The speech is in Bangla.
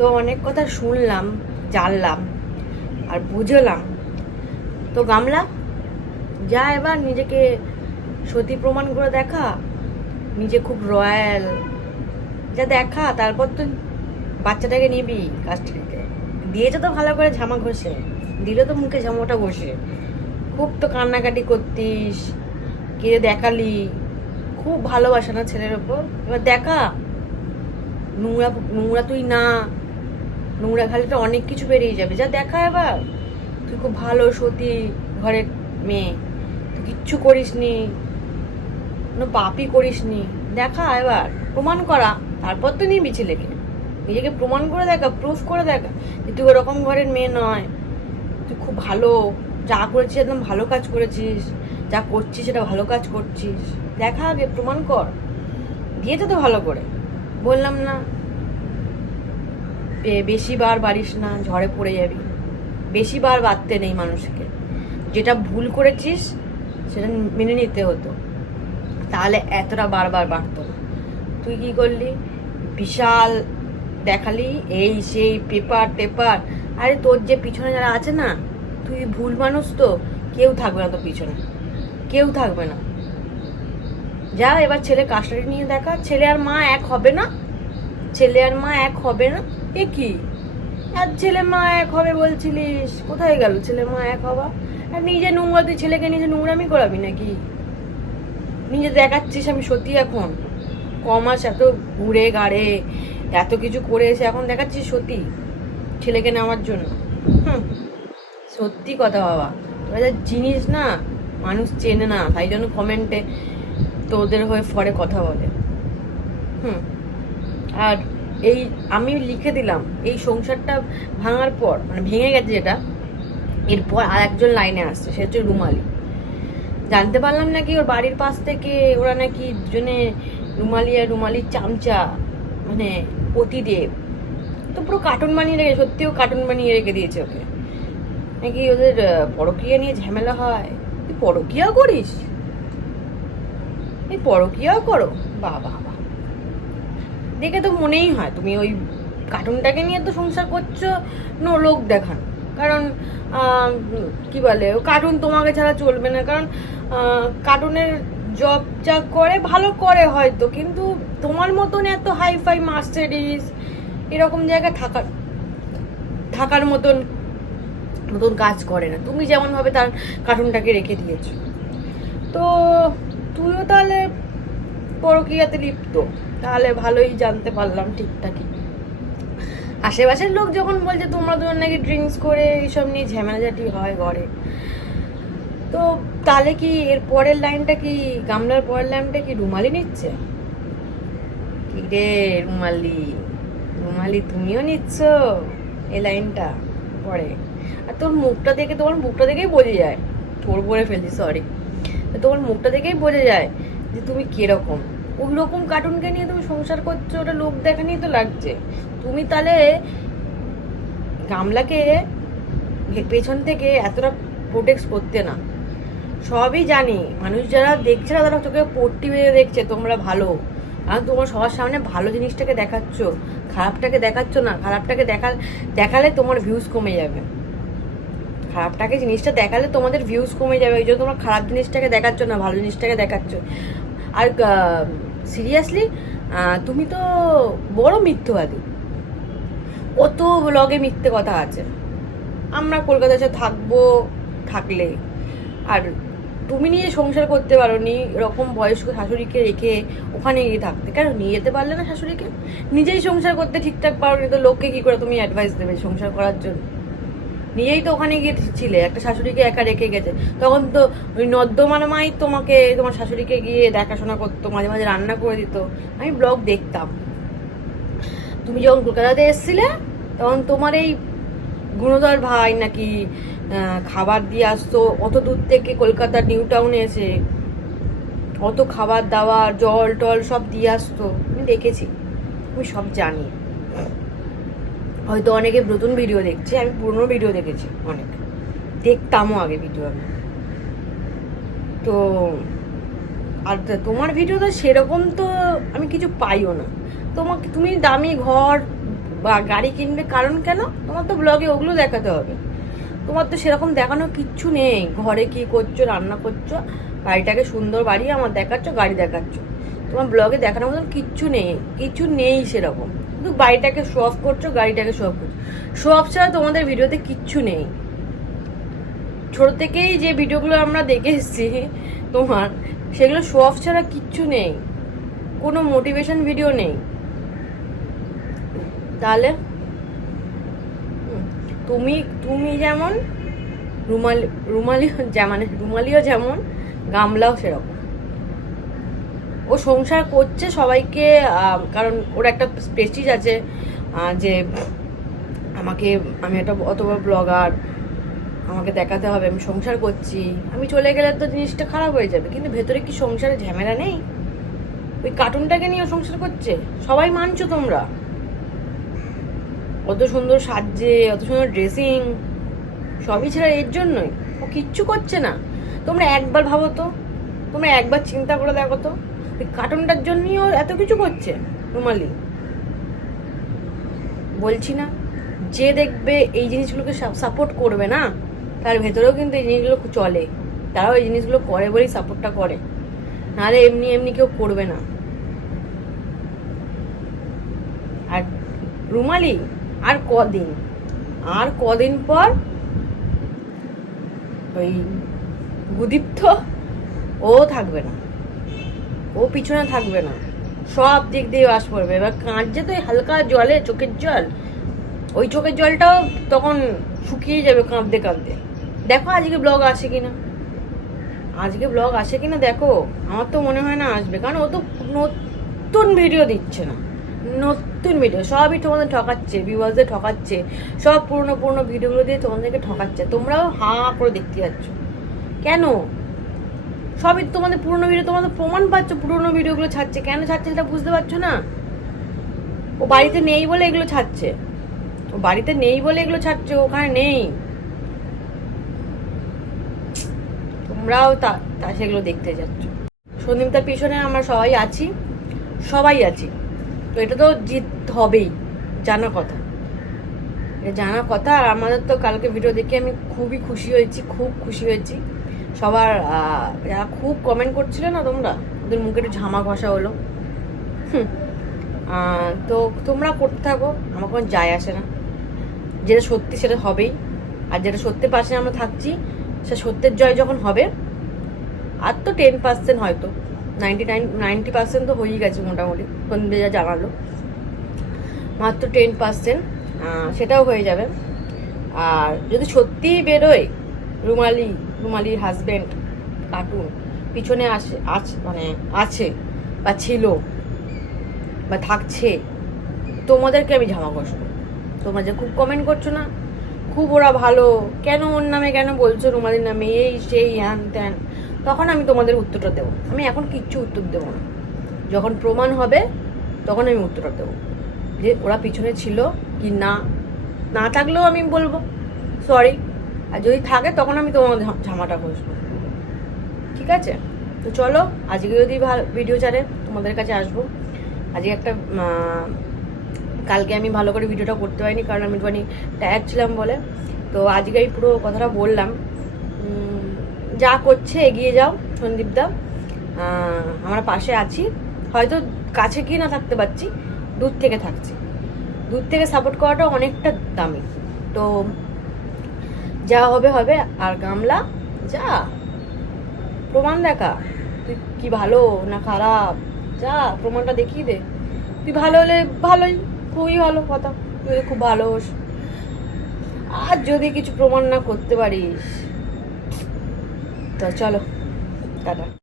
তো অনেক কথা শুনলাম, জানলাম আর বুঝলাম। তো গামলা, যা এবার নিজেকে সতী প্রমাণ করে দেখা, নিজে খুব রয়্যাল। যা দেখা, তারপর তো বাচ্চাটাকে নিবি কাস্টাডিতে দিয়েছে তো ভালো করে ঝামা ঘষে, দিলে তো মুখে ঝামাটা বসে খুব তো কান্নাকাটি করতিস, কে দেখালি। খুব ভালোবাসা না ছেলের ওপর। এবার দেখা, নোংরা নোংরা তুই না নোংরা খালি তো অনেক কিছু বেরিয়ে যাবে। যা দেখা এবার। তুই খুব ভালো, সতী ঘরের মেয়ে। তুই কিচ্ছু করিস নি কোনো পাপই করিস নি দেখা এবার। প্রমাণ করা। তারপর তো নিবি ছেলেকে। নিজেকে প্রমাণ করে দেখা প্রুফ করে দেখা যে তুই ওরকম ঘরের মেয়ে নয়। তুই খুব ভালো। যা করেছিস একদম ভালো কাজ করেছিস। যা করছিস সেটা ভালো কাজ করছিস। দেখা আগে, প্রমাণ কর। দিয়েছে তো ভালো করে। বললাম না। বে- বেশি বার বাড়িস না, ঝড়ে পড়ে যাবি। বেশি বার বাঁধতে নেই মানুষকে। যেটা ভুল করেছিস, সেটা মেনে নিতে হতো। তাহলে এতটা বারবার বাড়তো না। তুই কি করলি? বিশাল দেখালি এই সেই পেপার টেপার। আরে তোর যে পিছনে যারা আছে না, তুই ভুল মানুষ তো। কেউ থাকবে না তোর পিছনে। কেউ থাকবে না। যা, এবার ছেলে কাস্টাডি নিয়ে দেখা। ছেলে আর মা এক হবে না। ছেলে আর মা এক হবে না? এ কি? আর ছেলে মা এক হবে বলছিলিস? কোথায় গেল ছেলে মা এক হবা আর নিজে নোংরা তুই ছেলেকে নিজে নোংরামি করাবি নাকি? নিজে দেখাচ্ছিস আমি সত্যি এখন? কমাস এত ঘুরে গাড়ে এত কিছু করে এসে এখন দেখাচ্ছিস সত্যি? ছেলেকে নেওয়ার জন্য। হুম, সত্যি কথা বাবা। তোরা যা জিনিস না, মানুষ চেনে না, তাই জন্য কমেন্টে তোদের হয়ে ফরে কথা বলে। হুম। আর এই আমি লিখে দিলাম, এই সংসারটা ভাঙার পর মানে ভেঙে গেছে যেটা, এরপর আর একজন লাইনে আসছে, সে হচ্ছে রুমালি। জানতে পারলাম নাকি ওর বাড়ির পাশ থেকে ওরা নাকি দুজনে রুমালি আর রুমালির চামচা মানে পতিদেব, তো পুরো কার্টুন বানিয়ে রেখে, সত্যিও কার্টুন বানিয়ে রেখে দিয়েছে ওকে। নাকি ওদের পরকীয়া নিয়ে ঝামেলা হয়? তুই পরকীয়াও করিস? এই পরকিয়াও করো বাহ দেখে তো মনেই হয়, তুমি ওই কার্টুনটাকে নিয়ে তো সংসার করছ, নো লোক দেখান। কারণ কি বলে, ও কার্টুন তোমাকে ছাড়া চলবে না। কারণ কার্টুনের জব যা করে, ভালো করে হয়তো, কিন্তু তোমার মতন এত হাই ফাই মার্সিডিস এরকম জায়গায় থাকার থাকার মতন মতন কাজ করে না। তুমি যেমনভাবে তার কার্টুনটাকে রেখে দিয়েছ। তো, তুইও তাহলে পরকীয়াতে লিপ্ত, তাহলে ভালোই জানতে পারলাম ঠিকঠাকই। আশেপাশের লোক যখন বলছে, তোমরা দুজন নাকি ড্রিঙ্কস করে এইসব নিয়ে ঝামেলাঝাটি হয় ঘরে? তো তাহলে কি এর পরের লাইনটা কি, গামলার পরের লাইনটা কি রুমালি নিচ্ছে? কি রে রুমালি? রুমালি তুমিও নিচ্ছ এই লাইনটা পরে? আর তোর মুখটা দেখে, তোমার মুখটা দেখেই বোঝা যায়। তোর বলে ফেলছি সরি তোমার মুখটা দেখেই বোঝা যায় যে তুমি কীরকম? ওই রকম কার্টুনকে নিয়ে তুমি সংসার করছ, ওটা লোক দেখা নিয়ে তো লাগছে। তুমি তাহলে গামলাকে পেছন থেকে এতটা প্রোটেক্ট করতে না। সবই জানি। মানুষ যারা দেখছে না, তারা তোকে পট্টি বেঁধে দেখছে, তোমরা ভালো। আর তোমার সবার সামনে ভালো জিনিসটাকে দেখাচ্ছ। খারাপটাকে দেখাচ্ছ না। খারাপটাকে দেখা দেখালে তোমার ভিউজ কমে যাবে। খারাপটাকে জিনিসটা দেখালে তোমাদের ভিউজ কমে যাবে। ওই জন্য তোমরা খারাপ জিনিসটাকে দেখাচ্ছ না, ভালো জিনিসটাকে দেখাচ্ছ। আর সিরিয়াসলি তুমি তো বড় মিথ্যবাদী। কত ব্লগে মিথ্যে কথা আছে। আমরা কলকাতায় এসে থাকব থাকলে। আর তুমি নিজে সংসার করতে পারো নি এরকম বয়স্ক শাশুড়িকে রেখে ওখানে গিয়ে থাকতে। কেন, নিয়ে যেতে পারলে না শাশুড়িকে? নিজেই সংসার করতে ঠিকঠাক পারো নি তো লোককে কি করে তুমি অ্যাডভাইস দেবে সংসার করার জন্য? নিজেই তো ওখানে গিয়ে ছিলে, একটা শাশুড়িকে একা রেখে গেছে। তখন তো ওই নর্দমান মাই তোমাকে, তোমার শাশুড়িকে গিয়ে দেখাশোনা করতো, মাঝে মাঝে রান্না করে দিত। আমি ব্লগ দেখতাম। তুমি যখন কলকাতাতে এসেছিলে, তখন তোমার এই গুণধর ভাই নাকি খাবার দিয়ে আসতো, অত দূর থেকে কলকাতার নিউ টাউনে এসে, অত খাবার দাবার, জল টল সব দিয়ে আসতো। আমি দেখেছি। আমি সব জানি। হয়তো অনেকে নতুন ভিডিও দেখছে, আমি পুরনো ভিডিও দেখেছি অনেক। দেখতামও আগে ভিডিও আমি। তো, আর তোমার ভিডিও তো সেরকম তো আমি কিছু পাইও না। তোমাকে, তুমি দামি ঘর বা গাড়ি কিনবে কারণ কেন? তোমার তো ব্লগে ওগুলো দেখাতে হবে। তোমার তো সেরকম দেখানো কিচ্ছু নেই। ঘরে কি করছ, রান্না করছ, বাড়িটাকে সুন্দর বাড়ি আমার দেখাচ্ছ, গাড়ি দেখাচ্ছ। তোমার ব্লগে দেখানোর মতন কিচ্ছু নেই, কিছু নেই সেরকম। শুধু বাড়িটাকে শো অফ করছ, গাড়িটাকে শো অফ করছ। শো অফ ছাড়া তোমাদের ভিডিওতে কিচ্ছু নেই। ছোট থেকেই যে ভিডিওগুলো আমরা দেখে এসেছি তোমার, সেগুলো শো অফ ছাড়া কিচ্ছু নেই। কোনো মোটিভেশন ভিডিও নেই। তাহলে, তুমি তুমি যেমন, রুমালি, রুমালিও যেমন রুমালিও যেমন, গামলাও সেরকম। ও সংসার করছে সবাইকে কারণ ওর একটা প্রেস্টিজ আছে যে আমাকে, আমি একটা অত বড় ব্লগার আমাকে দেখাতে হবে, আমি সংসার করছি। আমি চলে গেলে তো জিনিসটা খারাপ হয়ে যাবে, কিন্তু ভেতরে কি সংসারে ঝামেলা নেই? ওই কার্টুনটাকে নিয়ে সংসার করছে? সবাই মানছো তোমরা? অত সুন্দর সাজছে অত সুন্দর ড্রেসিং সবই ছেড়ে এর জন্যই। ও কিচ্ছু করছে না। তোমরা একবার ভাবো তো, তোমরা একবার চিন্তা করে দেখো তো। কার্টুনটার জন্যই ও এত কিছু করছে রুমালি। বলছি না, যে দেখবে এই জিনিসগুলোকে সাপোর্ট করবে না, তার ভেতরেও কিন্তু এই জিনিসগুলো চলে। তারাও এই জিনিসগুলো করে বলেই সাপোর্টটা করে। নাহলে এমনি এমনি কেউ করবে না। আর রুমালি, আর কদিন? আর কদিন পর ওই গুদীপ্ত ও থাকবে না। ও পিছনে থাকবে না। সব দিক দিয়ে বাস পড়বে। এবার কাঁদছে তো হালকা জলে, চোখের জল। ওই চোখের জলটাও তখন শুকিয়ে যাবে কাঁদতে কাঁদতে। দেখো আজকে ব্লগ আসে কিনা। আজকে ব্লগ আসে কিনা দেখো। আমার তো মনে হয় না আসবে। কারণ ও তো নতুন ভিডিও দিচ্ছে না। নতুন ভিডিও সবই তোমাদের ঠকাচ্ছে ভিউয়ার্সদের ঠকাচ্ছে। সব পুরনো পুরনো ভিডিওগুলো দিয়ে তোমাদেরকে ঠকাচ্ছে। তোমরাও হা করে দেখতে যাচ্ছ। কেন? সবই তোমাদের পুরনো ভিডিও তোমাদের প্রমাণ পাচ্ছ পুরনো ভিডিওগুলো ছাড়ছে। কেন ছাড়ছে সেটা বুঝতে পারছ না? ও বাড়িতে নেই বলে এগুলো ছাড়ছে। ও বাড়িতে নেই বলে এগুলো ছাড়ছে ওখানে নেই। তোমরাও তা তা সেগুলো দেখতে যাচ্ছ। সন্দীপতার পিছনে আমরা সবাই আছি সবাই আছি। তো এটা তো জিত হবেই, জানা কথা। এটা জানা কথা, আর আমাদের তো কালকে ভিডিও দেখে আমি খুবই খুশি হয়েছি, খুব খুশি হয়েছি। সবার যারা খুব কমেন্ট করছিলে না তোমরা? ওদের মুখে একটু ঝামা ঘষা হলো। তো তোমরা করতে থাকো, আমার কোনো যায় আসে না। যেটা সত্যি সেটা হবেই। আর যেটা সত্যের পাশে আমরা থাকছি, সে সত্যের জয় যখন হবে, আর তো টেন পার্সেন্ট হয়তো। নাইনটি নাইন নাইনটি পার্সেন্ট তো হয়েই গেছে মোটামুটি সন্ধে যা জানালো। মাত্র টেন পার্সেন্ট সেটাও হয়ে যাবে। আর যদি সত্যিই বেরোয় রুমালি রুমালির হাজবেন্ড কার্টুন পিছনে আসে মানে আছে বা ছিল বা থাকছে। তোমাদেরকে আমি ঝামা কষবো তোমরা যে খুব কমেন্ট করছ না, খুব ওরা ভালো, কেন ওর নামে কেন বলছো রুমালির নামে? এই, সেই, হ্যান ত্যান। তখন আমি তোমাদের উত্তরটা দেবো। আমি এখন কিচ্ছু উত্তর দেবো না। যখন প্রমাণ হবে, তখন আমি উত্তরটা দেবো। যে ওরা পিছনে ছিল কি না না থাকলেও আমি বলব। সরি আর যদি থাকে তখন আমি তোমার ঝামাটা ঘষবো। ঠিক আছে? তো চলো, আজকে যদি ভালো ভিডিও ছাড়ে, তোমাদের কাছে আসব। আজকে একটা কালকে আমি ভালো করে ভিডিওটা করতে পারিনি, কারণ আমি একটুখানি টায়ার্ড ছিলাম বলে। তো আজকে এই পুরো কথাটা বললাম। যা করছে এগিয়ে যাও সন্দীপদা আমরা পাশে আছি। হয়তো কাছে গিয়ে না থাকতে পারছি, দূর থেকে থাকছি। দূর থেকে সাপোর্ট করাটা অনেকটা দামি। তো যা হবে হবে, আর গামলা যা। প্রমাণ দেখা। তুই কি ভালো না খারাপ? যা, প্রমাণটা দেখিয়ে দে। তুই ভালো হলে ভালোই, খুবই ভালো কথা। তুই খুব ভালো হোস। আর যদি কিছু প্রমাণ না করতে পারিস, তো চলো, টাটা।